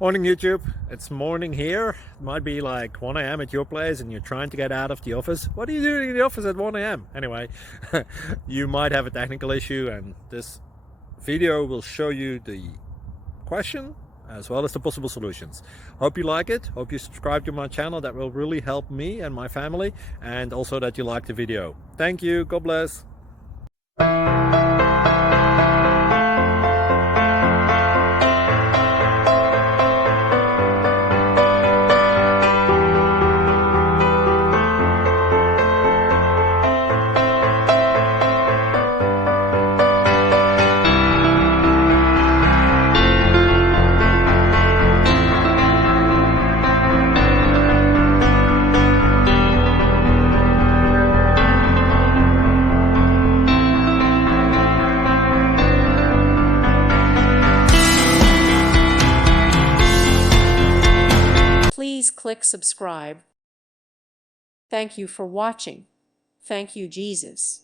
Morning YouTube, it's morning here. It might be like 1 a.m. at your place and you're trying to get out of the office. What are you doing in the office at 1 a.m.? Anyway, you might have a technical issue and this video will show you the question as well as the possible solutions. Hope you like it, hope you subscribe to my channel. That will really help me and my family, and also that you like the video. Thank you, God bless. Please click subscribe. Thank you for watching. Thank you, Jesus.